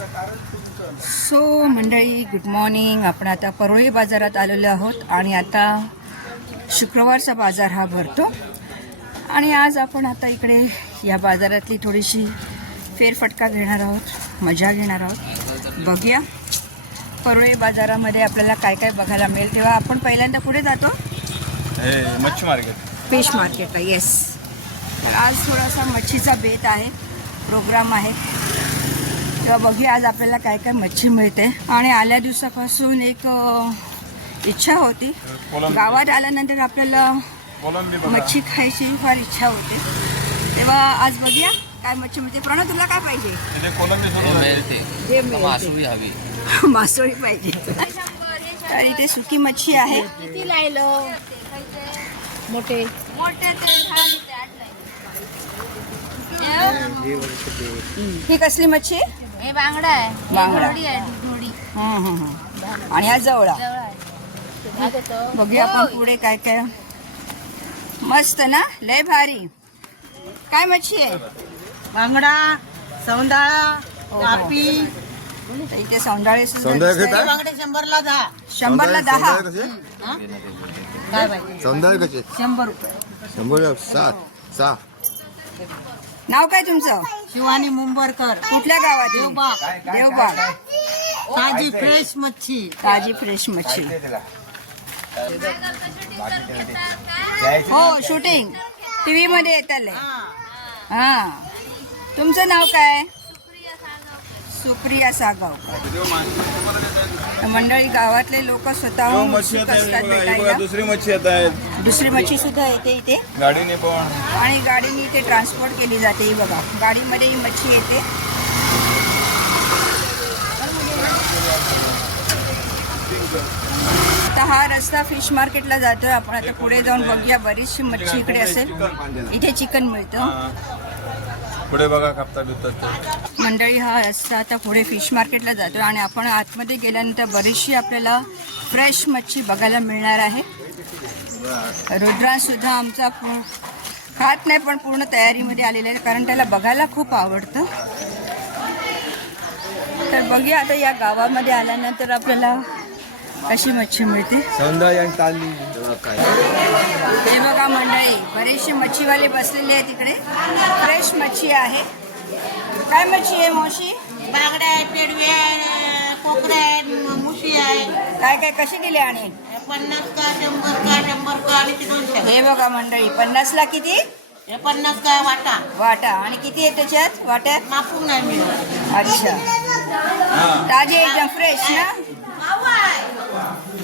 So मंडळी good morning आपण आता परोळी बाजारात आलेलो आहोत आणि आता शुक्रवारचा बाजार हा भरतो. आणि आज आपण आता इकडे या बाजारातली थोडीशी फेरफटका घेणार आहोत मजा घेणार आहोत. बघूया. परोळी बाजारामध्ये आपल्याला काय काय बघायला मिळेल तेव्हा आपण पहिल्यांदा पुढे जातो. मच्छी मार्केट. फिश मार्केटला येस तर आज थोडासा मच्छीचा बेत आहे. प्रोग्राम आहे. तेव्हा बघूया आज आपल्याला काय काय मच्छी मिळते. आणि आल्या दिवसापासून एक इच्छा होती. गावात आल्यानंतर आपल्याला मच्छी खायची फार इच्छा होते. तेव्हा आज बघूया काय मच्छी मिळते. प्रणव तुला काय पाहिजे? हे मासोळी पाहिजे. तर इथे सुकी मच्छी आहे. किती लायलं? मोठे. मोठे ही कसली मच्छी? हे बांगडा आहे. बांगडा. घोडी आहे घोडी हं, हं, हं. आणि हा जवळा जवळ आहे. बघूया आपण पुढे काय काय. मस्त ना? लय भारी. काय मच्छी आहे? बांगडा सौंदाळा हो. कापी. तर इथे सौंदाळे सुद्धा सौंदाळे दिसताय. घेता? बांगडे शंभरला दहा. शंभरला दहा? कसे काय पाहिजे शंभर रुपये. शंभर सात सहा. नाव काय तुमचं? शिवानी मुंबरकर. कुठल्या गावात देवबाग. देवबाग. ताजी फ्रेश मच्छी. ताजी फ्रेश मच्छी. हो शूटिंग टीव्ही मध्ये येतले हा. तुमचं नाव काय? सुप्रिया सागावकर मंडळी गावातले लोक स्वतःहून दुसरी मच्छी येत आहेत. दुसरी मच्छी सुद्धा येते इथे. गाडीने पण. आणि गाडीने इथे ट्रान्सपोर्ट केली जाते ही बघा. गाडीमध्ये ही मच्छी येते. आता हा रस्ता फिश मार्केटला जातोय. आपण आता पुढे जाऊन बघूया. बरीचशी मच्छी इकडे असेल. इथे चिकन मिळतं. पुढे बघा कापता बिपतात मंडळी हा रस्ता आता पुढे फिश मार्केटला जातो आणि आपण आतमध्ये गेल्यानंतर बरीचशी आपल्याला फ्रेश मच्छी बघायला मिळणार आहे. रुद्रासुद्धा आमचा खात नाही पण पूर्ण तयारीमध्ये आलेला आहे कारण त्याला बघायला खूप आवडतं. तर बघूया आता या गावामध्ये आल्यानंतर आपल्याला कशी मच्छी मिळते? सौंदर्य आणि ताली हे बघा मंडळी बरेचसे मच्छीवाले बसलेले आहेत तिकडे फ्रेश मच्छी आहे. काय मच्छी आहे मावशी? बांगडा आहे पेडवे आहे कोकरे आहे मुशी आहे. काय काय कशी दिली आणि? पन्नास का शंभर का शंभर का आणि ते दोनशे. हे बघा मंडळी पन्नासला किती? हे पन्नास का वाटा. वाटा. आणि किती आहे त्याच्यात? वाट्यात? मापून नाही मिळत. अच्छा. ताजे एकदम फ्रेश ना?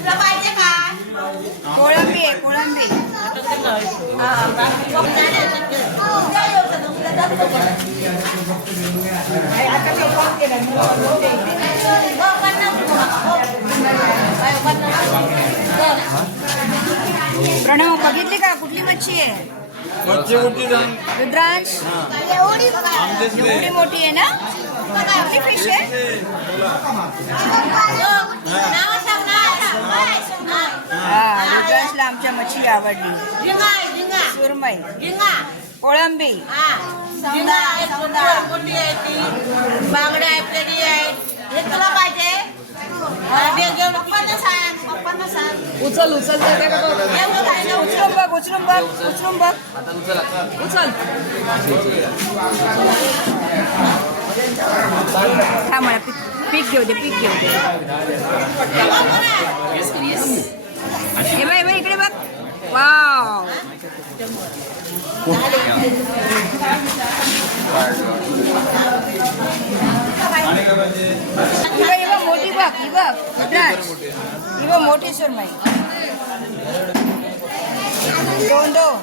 तुला पाहिजे का? कोळंबी आहे कोळंबी. प्रणव बघितली का? कुठली मच्छी आहे? मच्छी जाऊन रुद्रांश? एवढी मोठी आहे ना? कुठली फिश आहे. हा रुद्रांशला आमच्या मच्छी आवडली. सुरमई. कोळंबी. बांगडा आहे पेढी आहे. हे तुला पाहिजे? हे घेऊन पप्पांना सांग पप्पांना सांग. उचल उचल एवढं काय ना उचलून बघ उचलून बघ उचलून बघ. उचल. हा मला पीक पीक घेऊ दे पीक घेऊ दे. हे बाय बाय इकडे बघ. वाव मोठी बघ ही बघ ही बघ मोठी सुरमई दोन दोन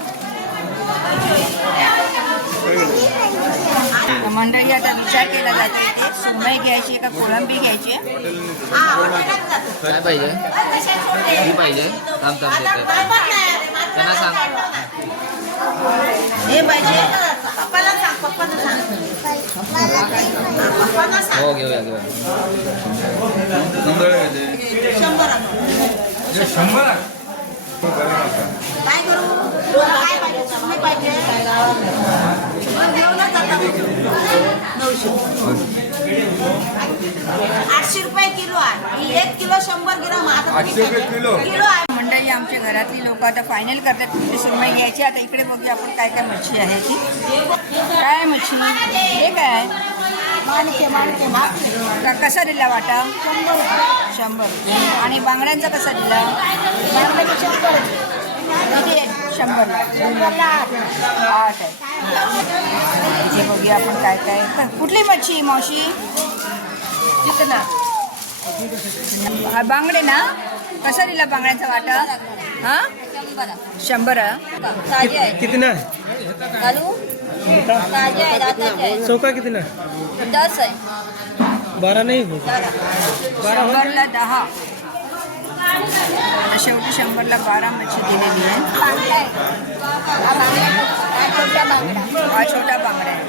मंडळी आता विचार केला जातो इथे. सुरमई घ्यायची का कोळंबी घ्यायची? काय पाहिजे? ही पाहिजे. थांब थांब देते त्यांना सांग. हे पाहिजे. पप्पाला सांग पप्पाला सांग. पप्पाला सांग. हो घेऊया घेऊया. सौंदर्य पाहिजे शंभर आणू. हे शंभर आहे? काय करू? काय पाहिजे. आठशे रुपये किलो आहे. एक किलो शंभर ग्राम आता आठशे रुपये किलो? किलो आहे. मंडळी आमच्या घरातली लोक आता फायनल करतात. कुठली सुरमई घ्यायची. आता इकडे बघूया आपण काय काय मच्छी आहे ती. काय मच्छी? हे काय माणके माणके कसा दिला वाटा? शंभर आणि बांगड्यांचा कसा दिला? बांगड्याचे शंभर. किती शंभरला शंभरला आठ. आहे. इथे बघूया आपण काय काय. आहे. कुठली मच्छी मावशी? कितना हा, बांगडे ना? कसा दिला बांगड्यांचा वाटा? हा? शंभर. आहे. ताजे आहे कितना घालू ताजे आहे दाताचे आहे चौका कितना? दस आहे. बारह नहीं शंभरला दहा. शेवटी शंभरला बारा मच्छी दिलेली आहे. हा छोटा बांगडा आहे.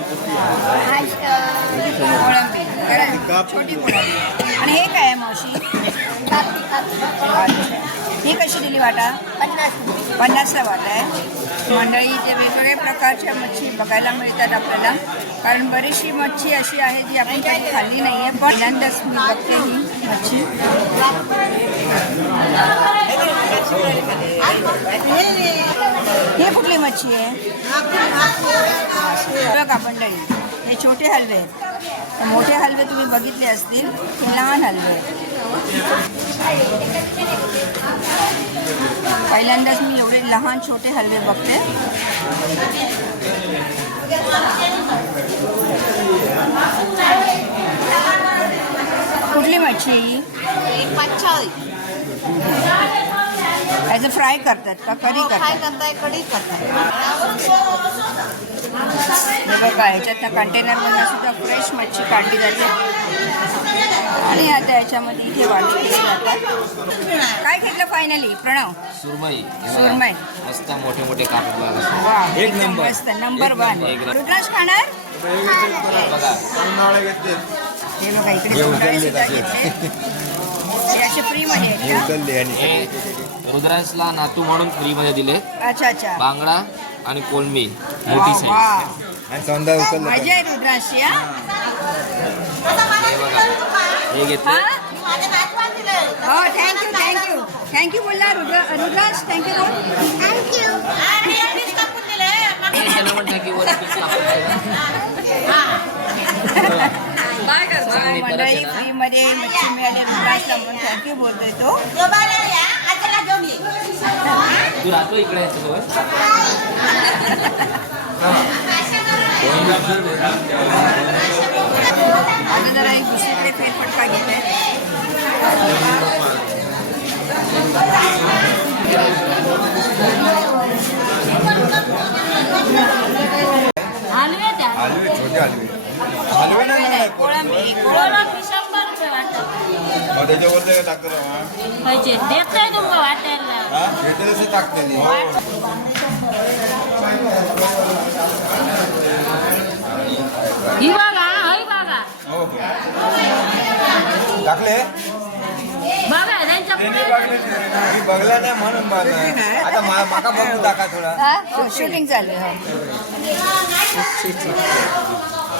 कोळंबी छोटी कोळंबी. आणि हे काय आहे मावशी? ही कशी दिली वाटा? पन्नास. पन्नासला वाटा आहे. मंडळी इथे वेगवेगळ्या प्रकारच्या मच्छी बघायला मिळतात आपल्याला. कारण बरीचशी मच्छी अशी आहे जी आपण काही खाल्ली नाही आहे पहिल्यांदाच मी बघते ही मच्छी. ही कुठली मच्छी आहे? बघा मंडळी, हे छोटे हलवे आहेत. मोठे हलवे तुम्ही बघितले असतील हे लहान हलवे. पहिल्यांदाच मी एवढे लहान छोटे हलवे बघते. कुठली मच्छी? आहे ही पाचशे. ॲज अ फ्राय करतात का? करी काय करतात. कढी हे बघा ह्याच्यातनं कंटेनरमधनं सुद्धा फ्रेश मच्छी काढली जाते. आणि आता याच्यामध्ये इथे वाढवली जातात. काय घेतलं फायनली प्रणव? सुरमई. सुरमई. मस्त मोठे मोठे एक नंबर. मस्त नंबर वन. रुद्राज खाणार बघा. हे बघा इकडे उचलले सुद्धा. घेतले. रुद्रांसला नातू म्हणून फ्रीमध्ये दिले अच्छा अच्छा. बांगडा आणि कोलंबी वा मोठी साईज आहे रुद्राजची हा? हे बघा हे? घेतले हा? हो थँक्यू थँक्यू थँक्यू बोलला रुद्र रुद्राज थँक्यू बोल. मंडळी? फ्रीमध्ये मच्छी मिळाली रुद्राजला म्हणून थँक्यू बोलतोय तो. तू राहतो इकडे याच्यासोबत आता जरा एक दुसरीकडे फेरफटका घेत आहे हलवे त्या हलवे छोटे हलवे. हलवे नाही ना कोळंबी कोळंबी. रुपये वाटत मग त्याच्यावर ते टाकतो ना, हा? तुम्हाला वाटायला हा टाकते ही बघा बघा हो हो. टाकले बघा त्यांच्या त्यांनी बघले ते. मी बघला नाही म्हणून बघला. आता मा- माका बघू टाका थोडा शूटिंग चालू आहे.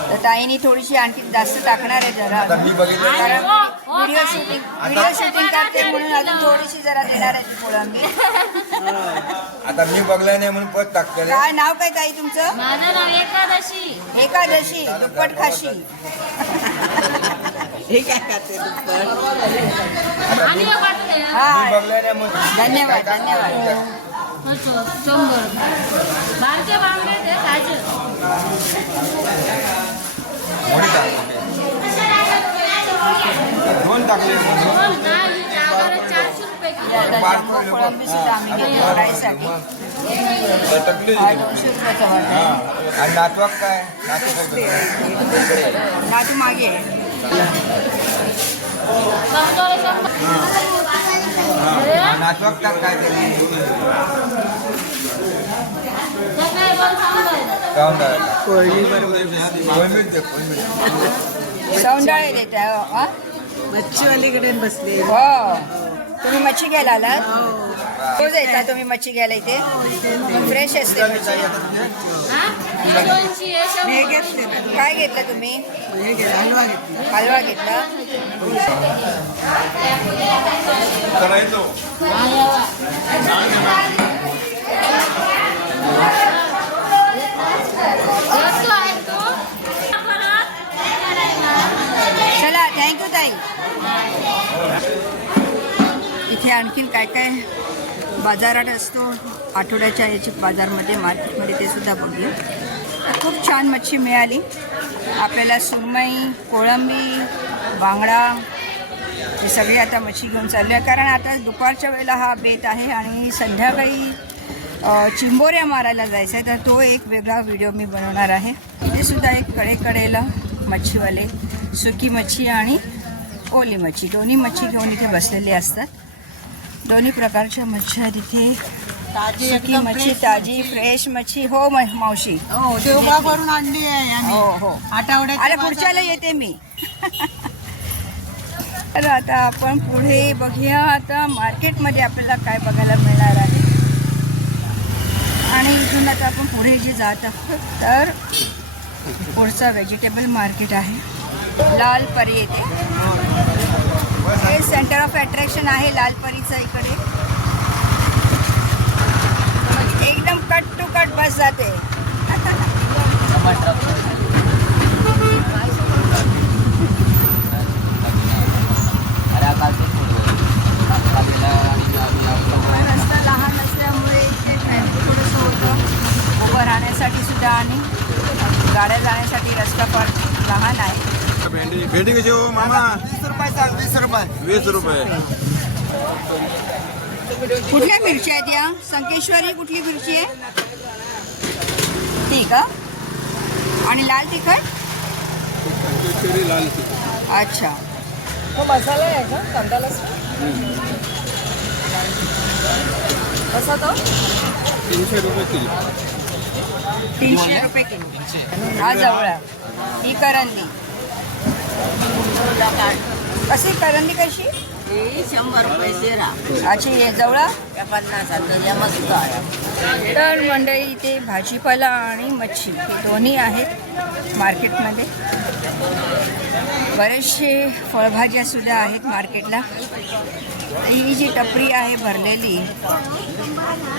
तर ताईनी थोडीशी आणखी जास्त टाकणार आहे जरा. आता मी बघितलं कारण व्हिडिओ. शूटिंग व्हिडिओ शूटिंग करते म्हणून अजून थोडीशी जरा देणार आहे कोळंबी आता मी बघला नाही म्हणून परत टाकते काय नाव काय ताई तुमचं? माझं नाव एकादशी. एकादशी दुप्पट खाशी. आणि वाटते हा. मी बघला नाही म्हणून. धन्यवाद धन्यवाद. शंभर। बारके बांगडे ते ताजे मोठी टाकते. दोन टाकले दोन नाही जागाला चारशे रुपये किलो आता जम्बो कोळंबी सुद्धा आम्ही घेतो फ्रायसाठी टाकली हा. दोनशे रुपयाचा वाटा हा आणि नातवाक काय नातवाक नातू मागे टाक काय तरी. सौंदाळे देत हो, हा? मच्छीवालीकडे बसले हो तुम्ही मच्छी घ्यायला आलात रोज येता तुम्ही मच्छी घ्यायला इथे. फ्रेश असते मच्छी. हे घेतले. काय घेतलं तुम्ही? हलवा हलवा घेतला. चला थँक्यू ताई इथे आणखीन काय काय? बाजारात असतो. आठवड्याच्या याची बाजारमध्ये मार्केटमध्ये ते सुद्धा बघू तर खूप छान मच्छी मिळाली. आपल्याला सुरमई कोळंबी बांगडा हे सगळे आता मच्छी घेऊन चालले कारण आता दुपारच्या वेळेला हा बेत आहे आणि संध्याकाळी चिंबोऱ्या मारायला जायचं आहे तर तो एक वेगळा व्हिडिओ मी बनवणार आहे. ते सुद्धा एक कडेकडेला मच्छीवाले सुकी मच्छी आणि ओली मच्छी. दोन्ही मच्छी घेऊन इथे बसलेली असतात. दोन्ही प्रकारच्या मच्छी आहेत इथे. ताजी सुकी एकदम मच्छी fresh ताजी फ्रेश मच्छी. हो मा- मावशी. हो करून आणली आहे हो आम्ही हो अरे पुढच्याला येते मी. तर आता आपण पुढे बघूया आता मार्केटमध्ये आपल्याला काय बघायला मिळणार आहे. आणि इथून आता आपण पुढे जे जात आहोत तर पुढचा व्हेजिटेबल मार्केट आहे. लाल परी येते. हे सेंटर ऑफ अट्रॅक्शन आहे लाल परीचं इकडे एकदम कट टू कट बस जाते. रस्ता लहान असल्यामुळे इथे ट्रॅफिक थोडंसं होतं. उभं राहण्यासाठी सुद्धा आणि गाड्या जाण्यासाठी रस्ता फार लहान आहे. भेंडी. भेंडी कशी हो मामा? वीस रुपये चाल वीस रुपये. वीस रुपये. कुठल्या मिरच्या आहेत या? संकेश्वरी कुठली मिरची आहे? ठीक आणि लाल तिखट? लाल अच्छा. तो मसाला आहे का? कांदा कसा तो? तीनशे रुपये किलो. तीनशे रुपये किलो. हा जवळ. ही करंदी. कशी करंदी कशी? शंभर रुपये अच्छा हे जवळा? पन्नास मस्त. तर मंडळी इथे भाजीपाला आणि मच्छी हे दोन्ही आहेत मार्केटमध्ये. बरेचसे फळभाज्या सुद्धा आहेत मार्केटला. ही जी टपरी आहे भरलेली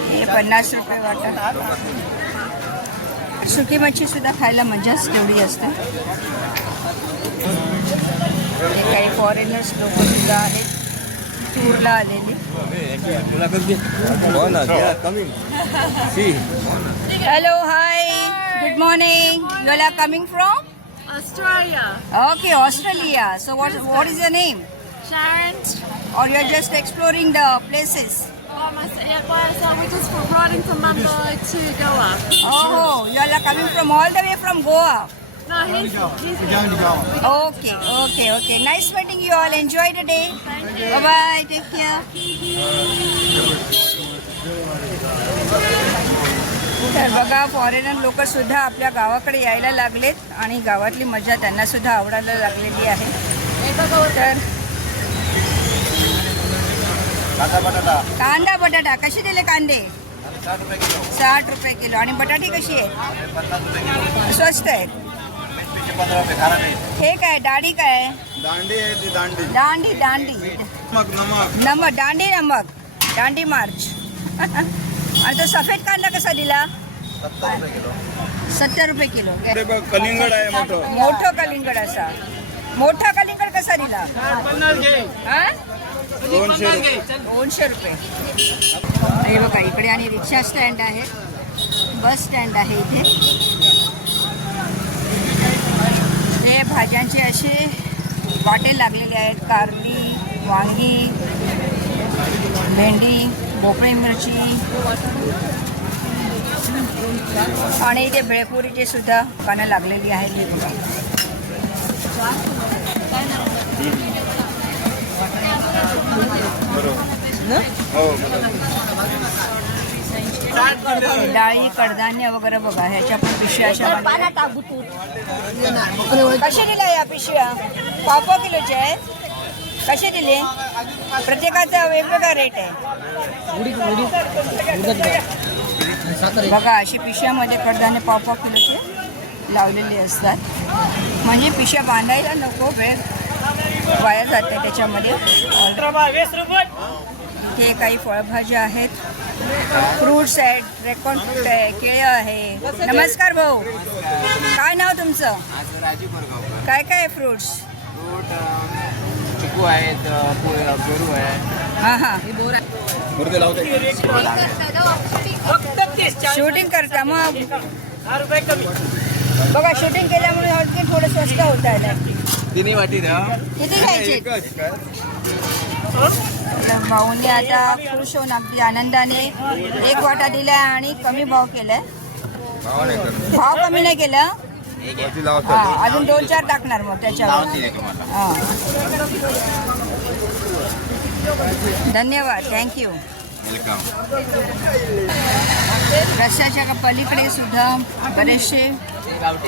हे पन्नास रुपये वाटत सुकी मच्छी सुद्धा खायला मजाच तेवढी असते. फॉरेनर्स लोक सुद्धा आहेत टूरला आलेले हो ना कमी Hello, hi. Good morning. You all are coming from? Australia. Okay, Australia. So what what is your name? Sharon. Or you're just exploring the places? Oh, my, yeah, well, so we're just riding from Mumbai to Goa. Oh, you all are coming from all the way from Goa. Okay, okay, okay. Nice meeting you all. Enjoy the day. Bye bye. Take care. तर बघा foreigner लोक सुद्धा आपल्या गावाकडे यायला लागलेत आणि गावातली मजा त्यांना सुद्धा आवडायला लागलेली आहे. तर कांदा बटाटा. कसे दिले कांदे? साठ रुपये किलो. आणि बटाटी कशी आहे स्वस्त आहेत. नाही हे आहे दांडी दांडी। दांडी नमक नमक। नमक दांडी नमक। मार्च। आणि तो सफ़ेद कांदा कसा दिला? सत्तर रुपये किलो। सत्तर रुपये किलो कलिंगड आहे मोठं. मोठं कलिंगड असा. मोठा कलिंगड कसा दिला? हा? दोनशे रुपये. दोनशे रुपये. हे बघा इकडे आणि रिक्षा स्टँड आहे. बस स्टँड आहे इथे. हे भाज्यांचे असे वाटे लागलेले आहेत. कारली वांगी भेंडी भोपळी मिरची आणि इथे भेळपुरीचे सुद्धा दुकानं लागलेली आहेत. हे बघा. हो? डाळी कडधान्य वगैरे बघा ह्याच्या पण पिशव्या अशा. कसे दिल्या या पिशव्या? पाव पाव किलोच्या आहेत. कसे दिले? प्रत्येकाचा वेगवेगळा रेट आहे. बघा अशी पिशव्यामध्ये कडधान्य पाव पाव किलोचे लावलेले असतात. म्हणजे पिशव्या बांधायला नको वेळ वाया जाते त्याच्यामध्ये. इथे काही फळभाज्या आहेत. फ्रूट्स आहेत ड्रॅगन फ्रूट आहे केळं आहे. नमस्कार भाऊ. काय नाव तुमचं? बरगावकर. काय काय फ्रुट्स फ्रूट चिकू आहेत पेरू आहे. हां हां. लावते शूटिंग करता मग? बघा शूटिंग केल्यामुळे अगदी थोडं स्वस्त होत आहे तिन्ही वाटी द्या किती घ्यायचे? भाऊंनी आता खुश होऊन अगदी आनंदाने एक वाटा दिलाय आणि कमी भाव केलाय. भाव कमी नाही केला. अजून दोन चार टाकणार मग त्याच्यावर. धन्यवाद थँक्यू रस्त्याच्या पलीकडे सुद्धा बरेचसे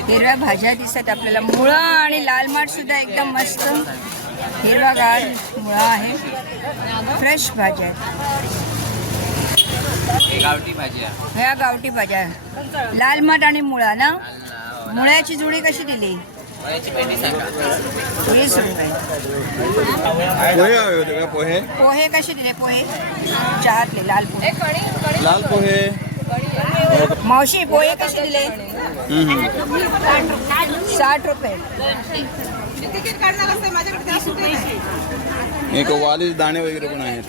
हिरव्या भाज्या दिसत आपल्याला. मुळं आणि लाल माठ सुद्धा एकदम मस्त. हिरवागार मुळा आहे. फ्रेश भाज्या आहेत. गावठी भाजी आहे ह्या गावठी भाज्या. लाल माठ आणि मुळा ना? मुळ्याची जुडी कशी दिली? वयाची पेटी सांगा. वीस रुपये. पोहे पोहे? कसे दिले? पोहे? चहातले लाल पोहे. लाल पोहे. मावशी पोहे कसे दिले? साठ रुपये. तिकीट काढणार असते माझ्याकडे त्या सुट्टे नाही एक वालीच दाणे वगैरे पण आहेत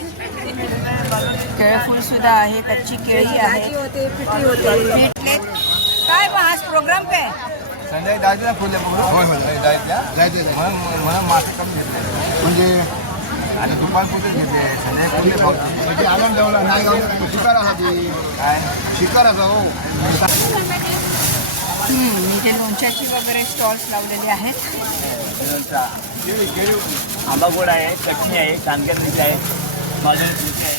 केळफूल सुद्धा आहे कच्ची केळी आहे होते पिठी होते। भेटले काय मग आज प्रोग्राम काय संध्याकाळी जायचं फुले म्हणून म्हणून मासे कमी घेतले म्हणजे आणि दुपार कुठे घेतले संध्याकाळी फुले म्हणजे आनंद देवला नाही गावला शिकारासाठी काय? शिकाराचा हो. हम्म, इथे लोणच्याची वगैरे स्टॉल्स लावलेले आहेत आंबा गोड आहे चटणी आहे कांदक्यात आहे आहे.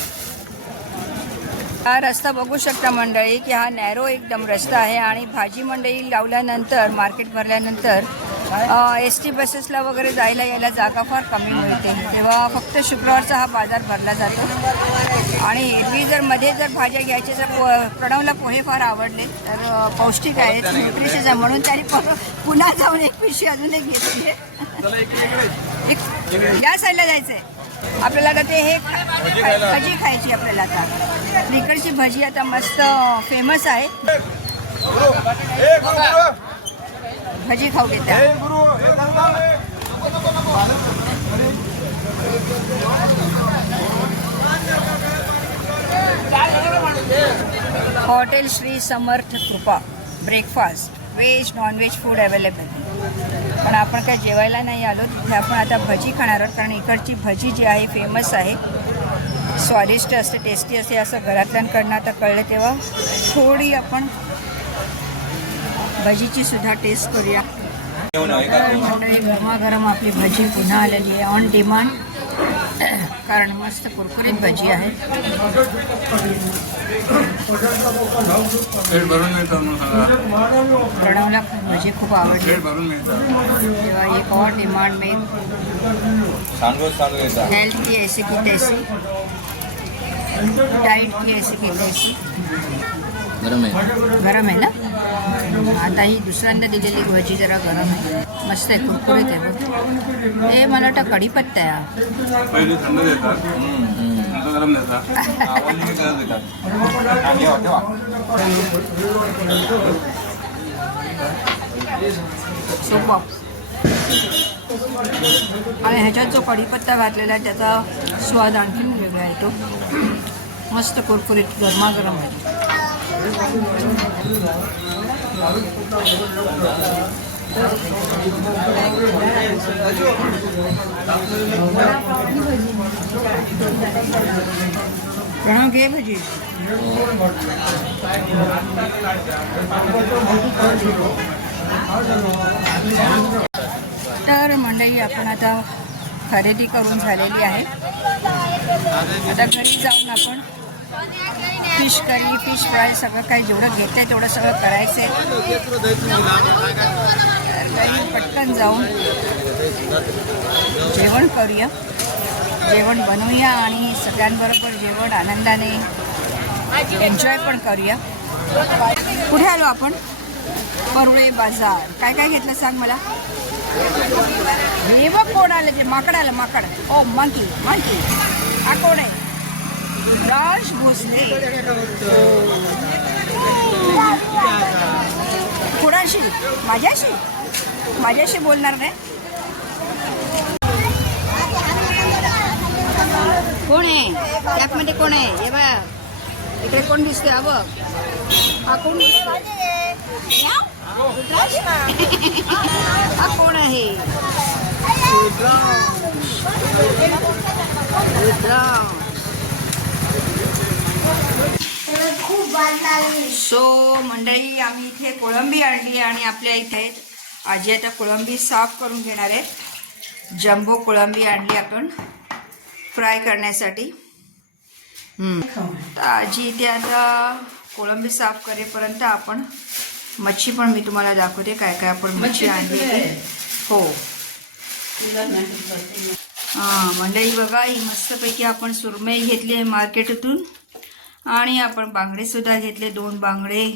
हा रस्ता बघू शकता मंडळी की हा नॅरो एकदम रस्ता आहे आणि भाजी मंडई लावल्यानंतर मार्केट भरल्यानंतर एस टी बसेसला वगैरे जायला यायला जागा फार कमी मिळते. तेव्हा फक्त शुक्रवारचा हा बाजार भरला जातो. आणि एरवी जर मध्ये जर भाज्या घ्यायच्या तर पो- प्रणवला पोहे फार आवडले तर पौष्टिक आहेत न्यूट्रिशियस आहे. म्हणून त्याने पुन्हा जाऊन एक पिशवी अजून एक घेतली आहे. एक- या साईडला जायचंय. आपल्याला आता ते हे भजी खायची आपल्याला आता. इकडची भजी आता मस्त फेमस आहे. भजी खाऊ घेत्या hotel Shri Samarth Krupa. Breakfast veg non veg food available पण आपण काय जेवायला नाही आलो तिथे आपण आता भजी खाणार आहोत कारण इकडची भजी जी आहे फेमस आहे. स्वादिष्ट असते टेस्टी असते असं घरातल्यांकडनं आता कळलं तेव्हा थोडी आपण भजीची सुद्धा टेस्ट करूया. गरमागरम आपली भजी पुन्हा आलेली आहे. ऑन डिमांड कारण मस्त कुरकुरीत भजी सांगा. प्रणवला भजी खूप आवडली. तेव्हा एक और डिमांड में हेल्थ की ऐसी की तैसी डाइट की ऐसी की तैसी गरम है गरम आहे ना? आता ही दुसऱ्यांदा दिलेली भजी जरा गरम आहे. मस्त आहे कुरकुरीत आहे. हे मला वाटतं कढीपत्ता आहे. पहिली थंड देतात. नंतर गरम देतात. आवडली करत देतात. आणि हो, ठेवा. सोपं. आणि ह्याच्यात जो कढीपत्ता घातलेला आहे त्याचा स्वाद आणखीन वेगळा येतो मस्त कुरकुरीत गरमागरम आहे. प्रणव घे भजी. तर मंडळी आपण आता खरेदी करून झालेली आहे. आता घरी जाऊन आपण फिश करी फिश फ्राय सगळं काही जेवढं घेते तेवढं सगळं करायचं आहे पटकन जाऊन जेवण करूया. जेवण बनवूया आणि सगळ्यांबरोबर जेवण आनंदाने एन्जॉय पण करूया. कुठे आलो आपण? परुळे बाजार. काय काय घेतलं सांग मला? हे बघ कोण आलं ते? माकड आलं माकड. ओ मंकी मंकी हा कोण आहे? रुद्राश भोसले. कोणाशी? माझ्याशी? माझ्याशी बोलणार नाही कोण आहे? लॅबमध्ये कोण आहे? हे बघ. इकडे कोण दिसतोय? हा बघ. हा कोण? हा कोण आहे? रुद्राक्ष. सो मंडळी आम्ही इथे कोळंबी आणली आणि आपल्या इथे आजी आता कोळंबी साफ करून घेणार आहेत. जम्बो कोळंबी आणली आपण फ्राय करण्यासाठी. तर आजी इथे आता कोळंबी साफ करेपर्यंत आपण मच्छी पण मी तुम्हाला दाखवते काय काय आपण मच्छी आणली. हो. हां मंडळी बघा ही मस्तपैकी आपण सुरमई घेतली आहे मार्केटतून. आणि आपण बांगडेसुद्धा घेतले दोन बांगडे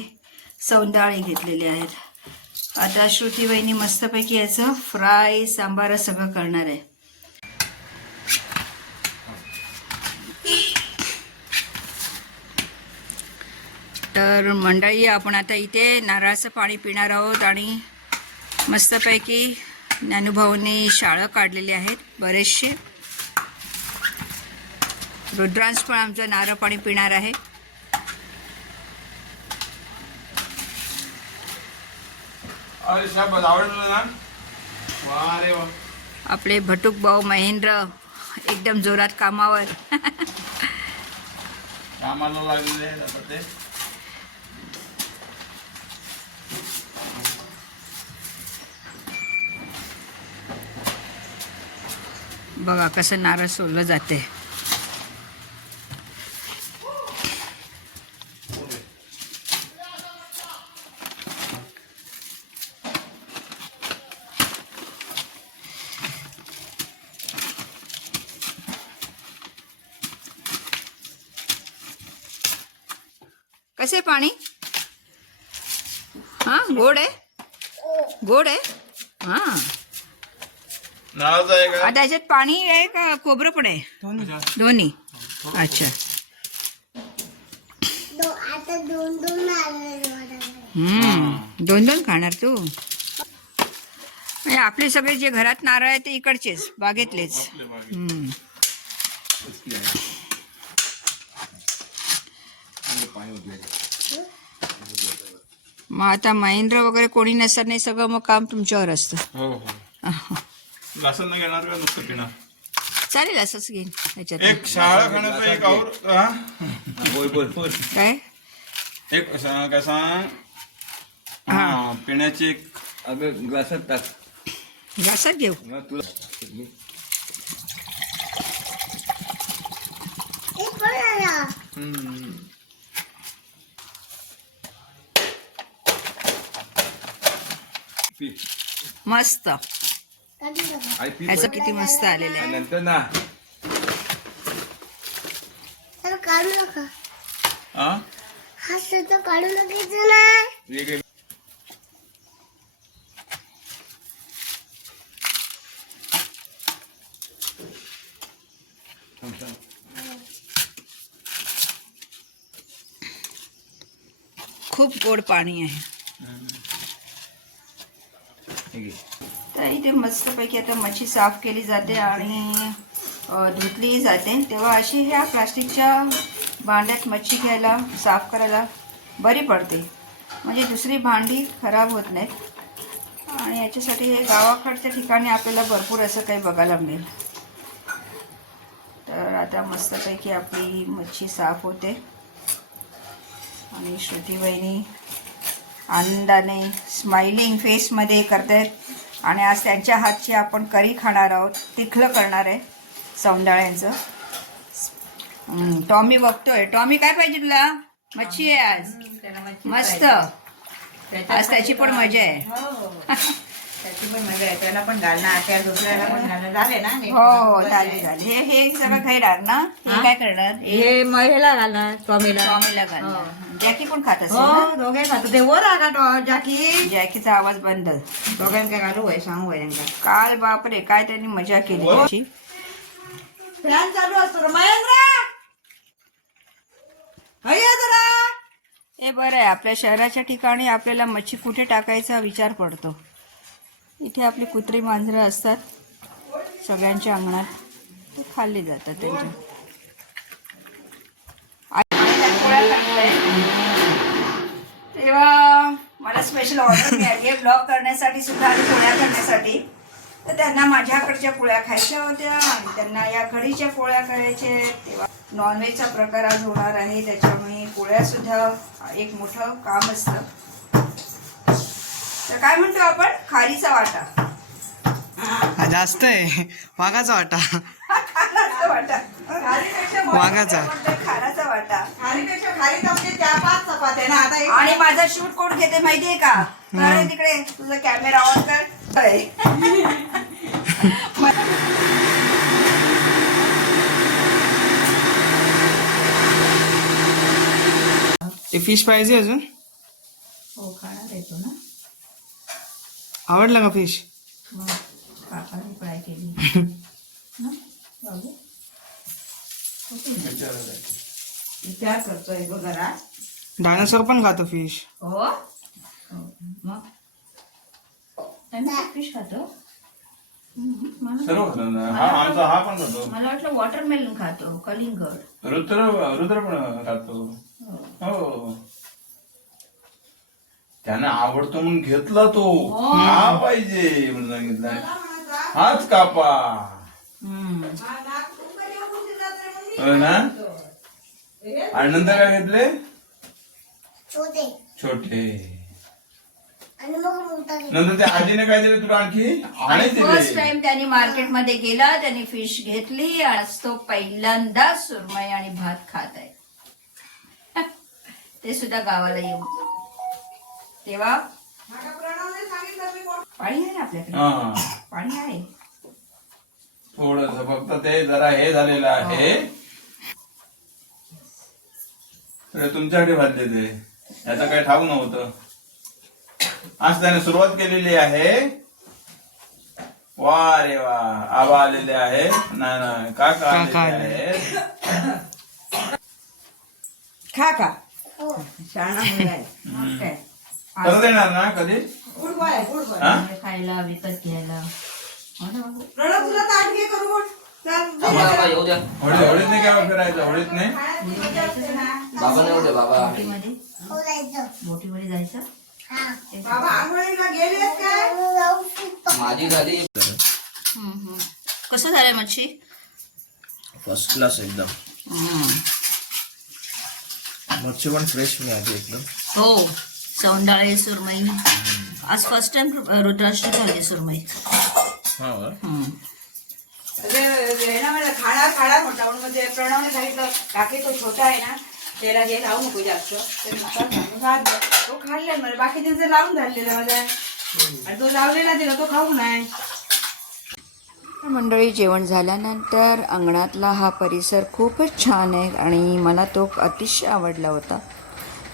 सौंदाळे घेतलेले आहेत. आता श्रुती वहिनी मस्तपैकी याचं फ्राय सांबार सगळं करणार आहे. तर मंडळी आपण आता इथे नारळाचं पाणी पिणार आहोत आणि मस्तपैकी ज्ञानुभाऊंनी शाळं काढलेली आहेत बरेचसे. रुद्रांश पण आमचं नारळ पाणी पिणार आहे. आपले भटूक भाऊ महेंद्र एकदम जोरात कामावर. कामाला ते. बघा कसं नारळ सोडलं जाते कसे पाणी हा गोड आहे? गोड आहे? हा. नाळाचं आहे का? आता याच्यात पाणी आहे का खोबरं पण आहे? दोन्ही. अच्छा. हम्म. दोन दोन खाणार तू. म्हणजे आपले सगळे जे घरात नारळ आहे ते इकडचेच बागेतलेच. हम्म. मग आता महेंद्र वगैरे कोणी नसताना हे सगळं मग काम तुमच्यावर असतं. हो हो. लासन नाही घेणार का? नुसतं पिणार. चालेल असंच घेईन. ह्याच्यात एक शाळा खाण्याचं एक आवर हा? बोल बोल बोल. काय? एक असा काय सांग? हा. पिण्याची एक अगं ग्लासात टाक. घासात घेऊ. मग तुला हम्म. मस्त. ह्याचं किती मस्त आलेलं आहे. नंतर ना. काढू नका. हा? सुद्धा काढू नका ना खूप गोड पाणी आहे. आता इथे मस्तपैकी आता मच्छी साफ केली जाते आणि धुतलीही जाते. तेव्हा अशी ह्या प्लास्टिकच्या भांड्यात मच्छी घ्यायला साफ करायला बरी पडते. म्हणजे दुसरी भांडी खराब होत नाहीत. आणि याच्यासाठी हे गावाकडच्या ठिकाणी आपल्याला भरपूर असं काही बघायला मिळेल. तर आता मस्तपैकी आपली मच्छी साफ होते. आणि श्रुती वहिनी आनंदाने स्माइलिंग फेसमध्ये करतायत. आणि आज त्यांच्या हातची आपण करी खाणार आहोत. तिखलं करणार आहे सौंदाळ्यांचं टॉमी बघतोय. टॉमी काय पाहिजे तुला? मच्छी आहे आज. मस्त. आज त्याची पण मजा आहे. त्याची पण मजा आहे त्याला पण घालणार त्या दुसऱ्याला पण घालणार झाले ना? हे? हो हो झाले झाले. हे हे सगळं ना? हे काय करणार? हे हे महिला घालणार स्वामीला. टॉमीला घालणार. जॅकी पण खात असेल हो? दोघे खातो ते वर तो जाकी. जॅकीचा आवाज बंद. दोघांका घालू सांगू काल बापरे काय त्यांनी मजा केली. त्याची. फॅन चालू असतो रे. महेंद्र! जरा. हे बरं आहे. आपल्या शहराच्या ठिकाणी आपल्याला मच्छी कुठे टाकायचा विचार पडतो. इथे आपली कुत्री मांजरं असतात सगळ्यांच्या अंगणात. ते खाल्ली जातात त्यांच्या. तेव्हा मला स्पेशल ऑर्डर मिळाली आहे. ब्लॉग करण्यासाठी सुद्धा आणि पोळ्या करण्यासाठी. तर त्यांना माझ्याकडच्या पोळ्या खायच्या होत्या आणि त्यांना या घडीच्या पोळ्या करायच्या तेव्हा नॉनव्हेजचा प्रकार आज होणार आहे. त्याच्यामुळे पोळ्या सुद्धा एक मोठं काम असतं. तर काय म्हणतो आपण? खारीचा वाटा. हा, जास्त आहे. वाघाचा वाटा. खाराचा वाटा. वाघाचा. खाराचा वाटा. खारीपेक्षा खारी चार पाच चपात्या ना आता आणि माझा शूट कोण घेते माहितीये का? अरे तिकडे तुझा कॅमेरा ऑन कर. ते फिश पाहिजे अजून? हो खाणार येतो ना. आवडला का फिश काकाने फ्राय केली हं? बाबू विचार करतोय बघ जरा डायनासोर पण खातो फिश हो हो. मग फिश खातो हं, मला सर्व खातो ना. हा आमचा हा पण खातो मला वाटलं वॉटरमेलन खातो कलिंगड रुद्र रुद्र पण खातो हो त्याने आवडतो म्हणून घेतला तो. हा. पाहिजे म्हणून सांगितलं. हाच कापा. हो ना? आणि नंतर काय घेतले? छोटे. छोटे. नंतर त्या आजीने काय दिले तुला आणखी? आणि फर्स्ट टाइम त्यांनी मार्केटमध्ये गेला त्यांनी फिश घेतली आणि आज तो पहिल्यांदा सुरमई आणि भात खात आहे. ते सुद्धा गावाला येऊन. तेव्हा पाणी आहे ना आपल्याकडे? हा. पाणी आहे. थोडस फक्त ते जरा हे झालेलं आहे. तर तुमच्यासाठी भाजले ते. याचं काही ठाऊक नव्हतं. आज त्याने सुरुवात केलेली आहे. वा रे वा. आबा आलेले आहे. नाही नाही. काका काका आलेले आहेत. खा खा हो. शाळा मुलगा आहे मग काय परत येणार ना कधी? हा? खायला विकत घ्यायला. हो ना बाबू? प्रणव तुला ताट घे करू बोल चल, दे बाबा जरा. बाबा येऊ द्या. होळी होळीत नाही काय फिरायचं? होळीत नाही? बाबा येऊ द्या बाबा बोटीमध्ये हो जायचं बोटीमध्ये जायचं? हा. बाबा आंघोळीला गेलेस काय? जाऊ शकतो माझी झाली. हम्म, हम्म. कसं झालंय मच्छी? फर्स्ट क्लास एकदम. मच्छी पण फ्रेश मिळाली एकदम. हो. सौंदाळे सुरमई आज फर्स्ट टाइम रुद्राष्ट्र झाली सुरमई हा. मला खाणार खाणार म्हणून म्हणजे प्रणवने सांगितलं काकी तो छोटा आहे ना त्याला हे लावू नको जास्त तर नका सांगू. घात दे. तो खाल्ले मला बाकी त्यांचं लावून झालेलं आणि तो लावलेला दिला तो खाऊ नाही मंडळी जेवण झाल्यानंतर अंगणातला हा परिसर खूपच छान आहे आणि मला तो अतिशय आवडला होता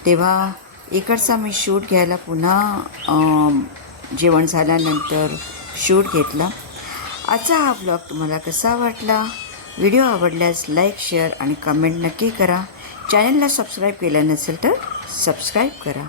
तेव्हा इकडचा मी शूट घ्यायला पुन्हा जेवण झाल्यानंतर शूट घेतला. आजचा हा ब्लॉग तुम्हाला कसा वाटला? व्हिडिओ आवडल्यास लाईक शेअर आणि कमेंट नक्की करा. चॅनलला सबस्क्राईब केलं नसेल तर सबस्क्राईब करा.